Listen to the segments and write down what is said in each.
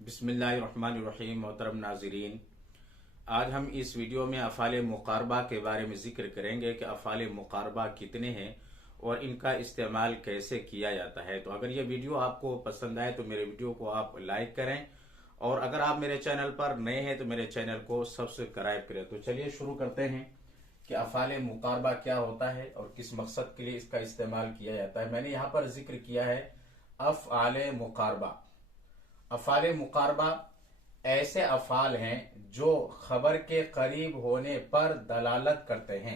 बिस्मिल्लाहिर्रहमानिर्रहीम। मोहतरम नाज़रीन, आज हम इस वीडियो में अफ़ाल मुक़ारबा के बारे में ज़िक्र करेंगे कि अफ़ाल मुक़ारबा कितने हैं और इनका इस्तेमाल कैसे किया जाता है। तो अगर ये वीडियो आपको पसंद आए तो मेरे वीडियो को आप लाइक करें, और अगर आप मेरे चैनल पर नए हैं तो मेरे चैनल को सब्सक्राइब करें। तो चलिए शुरू करते हैं कि अफ़ाल मुक़ारबा क्या होता है और किस मकसद के लिए इसका इस्तेमाल किया जाता है। मैंने यहाँ पर जिक्र किया है अफ़आल मुक़ारबा। अफ़ाल मुक़ारबा ऐसे अफ़ाल हैं जो खबर के करीब होने पर दलालत करते हैं।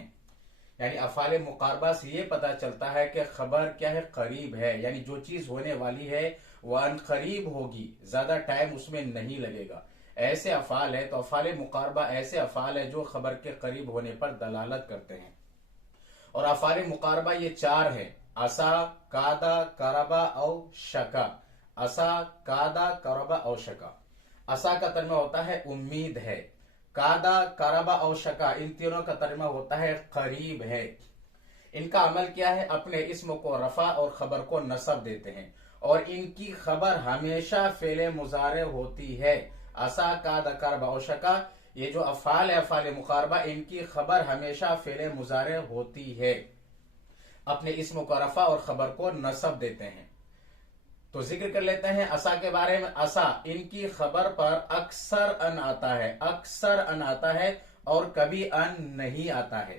यानी अफ़ाल मुक़ारबा से ये पता चलता है कि खबर क्या है, करीब है, यानी जो चीज होने वाली है वह अन करीब होगी, ज्यादा टाइम उसमें नहीं लगेगा। ऐसे अफ़ाल है। तो अफ़ाल मुक़ारबा ऐसे अफ़ाल है जो खबर के करीब होने पर दलालत करते हैं। और अफ़ाल मुक़ारबा ये चार है: असा, कादा, करबा और शका। असा, कादा, करबा और शका। असा का तर्जुमा होता है उम्मीद है। कादा, करबा और शका, इन तीनों का तर्जुमा होता है करीब है। इनका अमल क्या है? अपने इस्म को रफा और खबर को नसब देते हैं, और इनकी खबर हमेशा फेले मुजारे होती है। असा, कादा, करबा और शका, ये जो अफ़ाल है अफ़ाल मुक़ारबा, इनकी खबर हमेशा फेले मुजारे होती है, अपने इस्म को रफा और खबर को नसब देते हैं। तो जिक्र कर लेते हैं असा के बारे में। असा, इनकी खबर पर अक्सर अन आता है, अक्सर अन आता है, और कभी अन नहीं आता है।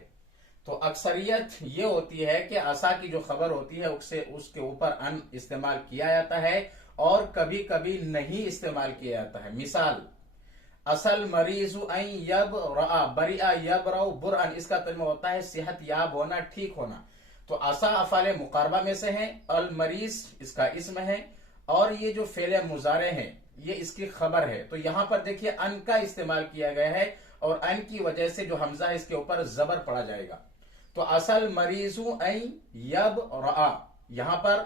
तो अक्सरियत ये होती है कि असा की जो खबर होती है उसके ऊपर अन इस्तेमाल किया जाता है, और कभी कभी नहीं इस्तेमाल किया जाता है। मिसाल, असल मरीजु अन यब रा, बरिया यब राउ बुरअन, इसका तर्जुमा होता है सेहत याब होना, ठीक होना। तो असा अफ़ाल मुक़ारबा में से है। अल मरीज इसका इस्म है, और ये जो फेले मुजारे हैं ये इसकी खबर है। तो यहां पर देखिए अन का इस्तेमाल किया गया है, और अन की वजह से जो हमजा है इसके ऊपर जबर पड़ा जाएगा। तो असल मरीजु अन यब रा, यहां पर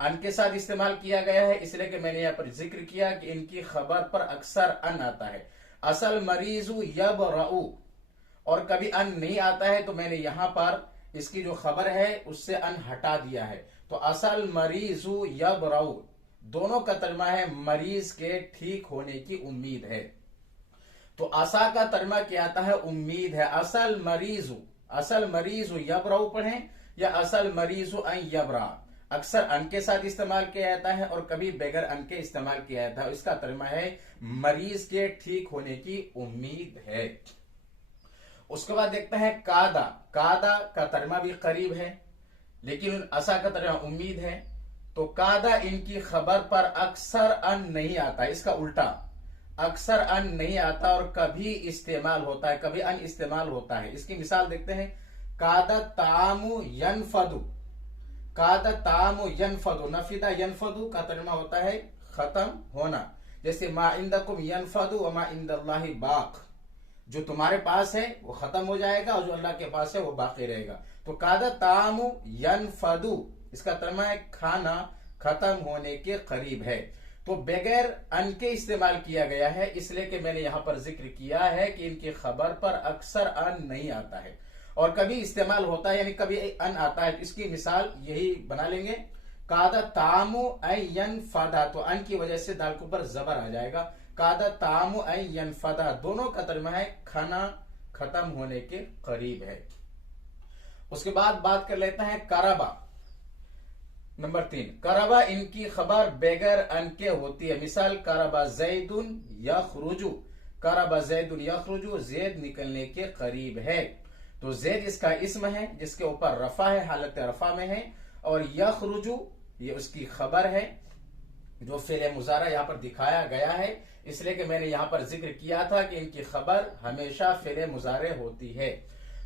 अन के साथ इस्तेमाल किया गया है, इसलिए कि मैंने यहां पर जिक्र किया कि इनकी खबर पर अक्सर अन आता है। असल मरीजु यब राउ, और कभी अन नहीं आता है, तो मैंने यहां पर इसकी जो खबर है उससे अन हटा दिया है। तो असल मरीजु यब राउ, दोनों का तर्जुमा है मरीज के ठीक होने की उम्मीद है। तो असा का तर्जुमा क्या आता है? उम्मीद है। असल मरीजु यब राउ पढ़ें, या असल मरीजु अन यबरा। अक्सर अन के साथ इस्तेमाल किया जाता है, और कभी बगैर अन के इस्तेमाल किया जाता है। इसका तर्जुमा है मरीज के ठीक होने की उम्मीद है। उसके बाद देखते हैं कादा। कादा का तर्जुमा भी करीब है, लेकिन असा का तर्जुमा उम्मीद है। तो कादा, इनकी खबर पर अक्सर अन नहीं आता, इसका उल्टा, अक्सर अन नहीं आता और कभी इस्तेमाल होता है, कभी अन इस्तेमाल होता है। इसकी मिसाल देखते हैं। कादा तामु यनफदु, कादा तामु यनफदु, नफिदा यनफदु का तर्जुमा होता है खत्म होना। जैसे मा इंदकुम यनफदु व मा इंदल्लाहि बाक, जो तुम्हारे पास है वो खत्म हो जाएगा, और जो अल्लाह के पास है वो बाकी रहेगा। तो कादा तामु यनफदु, इसका तर्जुमा है खाना खत्म होने के करीब है। तो बगैर अन के इस्तेमाल किया गया है, इसलिए कि मैंने यहां पर जिक्र किया है कि इनकी खबर पर अक्सर अन नहीं आता है, और कभी इस्तेमाल होता है, यानी कभी अन आता है। इसकी मिसाल यही बना लेंगे। कादा तामु अन फदा, तो अन की वजह से दाल के ऊपर जबर आ जाएगा। कादा तामु अन फदा, दोनों का तर्जुमा है खाना खत्म होने के करीब है। उसके बाद बात कर लेते हैं करबा। नंबर 3, करबा, इनकी खबर बगैर अन के होती है। मिसाल, करबा जैदुन यखरुजु, करबा जैदुन यखरुजु, जैद निकलने के करीब है। तो जैद इसका इस्म है जिसके ऊपर रफा है, हालत रफा में है, और यखरुजु ये उसकी खबर है, जो फेले मुजारा यहां पर दिखाया गया है, इसलिए कि मैंने यहां पर जिक्र किया था कि इनकी खबर हमेशा फेले मुजारे होती है।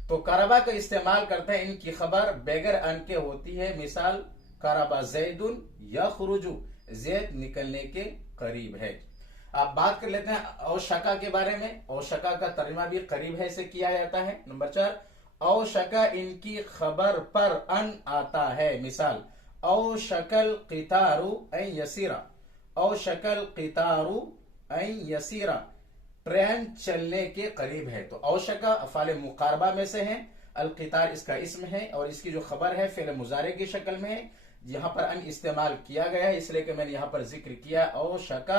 तो करबा का इस्तेमाल करते हैं, इनकी खबर बगैर अन के होती है। मिसाल, करबा जैदुन यखरुजु, जैद निकलने के करीब है। अब बात कर लेते हैं औशका के बारे में। औशका का तर्जुमा भी करीब है से किया जाता है। नंबर 4, औशका, इनकी खबर पर अन आता है। मिसाल, औशकल क़ितारु अन यसीरा, औशकल क़ितारु अन यसीरा, ट्रेन चलने के करीब है। तो औशका अफ़ाल मुक़ारबा में से है। अल क़ितार इसका इस्म है, और इसकी जो खबर है फ़िल मुज़ारे की शक्ल में है। यहां पर अन इस्तेमाल किया गया है, इसलिए कि मैंने यहां पर जिक्र किया औशका